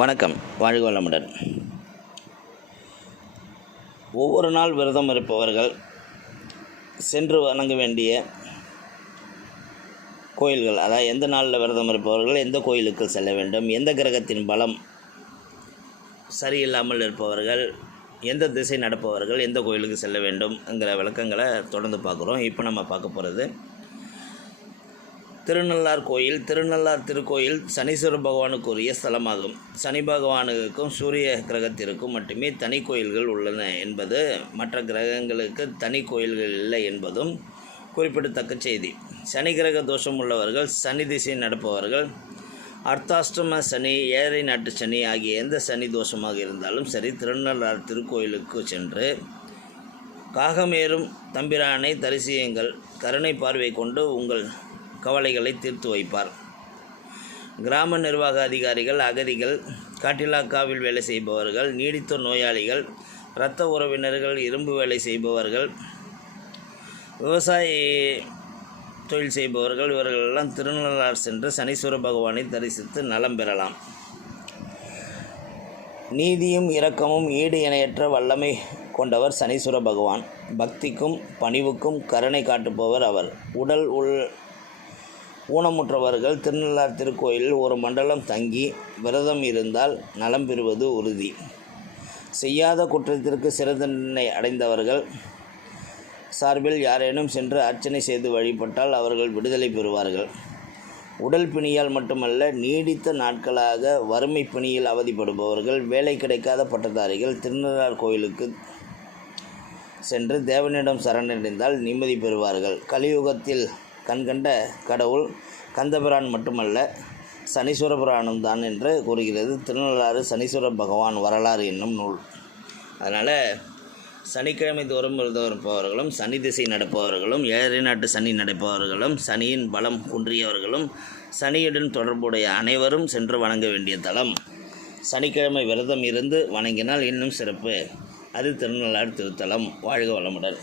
வணக்கம். வாழ்க வளமுடன். ஒவ்வொரு நாள் விரதம் இருப்பவர்கள் சென்று வணங்க வேண்டிய கோயில்கள் அதாவது எந்த நாளில் விரதம் இருப்பவர்கள் எந்த கோயிலுக்கு செல்ல வேண்டும் எந்த கிரகத்தின் பலம் சரியில்லாமல் இருப்பவர்கள் எந்த திசை நடப்பவர்கள் எந்த கோயிலுக்கு செல்ல வேண்டும்ங்கிற விளக்கங்களை தொடர்ந்து பார்க்குறோம். இப்போ நம்ம பார்க்க போகிறது திருநள்ளார் கோயில் திருநள்ளார் திருக்கோயில் சனீஸ்வர பகவானுக்குரிய ஸ்தலமாகும். சனி பகவானுக்கும் சூரிய கிரகத்திற்கும் மட்டுமே தனி கோயில்கள் உள்ளன என்பது மற்ற கிரகங்களுக்கு தனி கோயில்கள் இல்லை என்பதும் குறிப்பிடத்தக்க செய்தி. சனி கிரக தோஷம் உள்ளவர்கள் சனி திசை நடப்பவர்கள் அர்த்தாஷ்டம சனி ஏழை நாட்டு சனி ஆகிய எந்த சனி தோஷமாக இருந்தாலும் சரி திருநள்ளார் திருக்கோயிலுக்கு சென்று காகமேறும் தம்பிரானை தரிசியுங்கள். கருணை பார்வை கொண்டு உங்கள் கவலைகளை தீர்த்து வைப்பார். கிராம நிர்வாக அதிகாரிகள் அகதிகள் காட்டிலாக்காவில் வேலை செய்பவர்கள் நீடித்த நோயாளிகள் இரத்த உறவினர்கள் இரும்பு வேலை செய்பவர்கள் விவசாய தொழில் செய்பவர்கள் இவர்களெல்லாம் திருநள்ளார் சென்று சனீஸ்வர பகவானை தரிசித்து நலம் பெறலாம். நீதியும் இரக்கமும் ஈடு இணையற்ற வல்லமை கொண்டவர் சனீஸ்வர பகவான். பக்திக்கும் பணிவுக்கும் கருணை காட்டுபவர் அவர். உடல் உள் ஊனமுற்றவர்கள் திருநள்ளார் திருக்கோயிலில் ஒரு மண்டலம் தங்கி விரதம் இருந்தால் நலம் பெறுவது உறுதி. செய்யாத குற்றத்திற்கு சிறந்தண்டனை அடைந்தவர்கள் சார்பில் யாரேனும் சென்று அர்ச்சனை செய்து வழிபட்டால் அவர்கள் விடுதலை பெறுவார்கள். உடல் பிணியால் மட்டுமல்ல நீடித்த நாட்களாக வறுமை பிணியில் அவதிப்படுபவர்கள் வேலை கிடைக்காத பட்டதாரிகள் திருநள்ளார் கோயிலுக்கு சென்று தேவனிடம் சரணடைந்தால் நிம்மதி பெறுவார்கள். கலியுகத்தில் கண்கண்ட கடவுள் கந்தபிரான் மட்டுமல்ல சனீஸ்வர புராணம் தான் என்று கூறுகிறது. திருநள்ளாறு சனீஸ்வர பகவான் வரலாறு என்னும் நூல். அதனால் சனிக்கிழமை தோறும் விரதம் இருப்பவர்களும் சனி திசை நடப்பவர்களும் ஏழரை நாட்டு சனி நடப்பவர்களும் சனியின் பலம் குன்றியவர்களும் சனியுடன் தொடர்புடைய அனைவரும் சென்று வணங்க வேண்டிய தலம். சனிக்கிழமை விரதம் இருந்து வணங்கினால் இன்னும் சிறப்பு. அது திருநள்ளாறு திருத்தலம். வாழ்க வளமுடன்.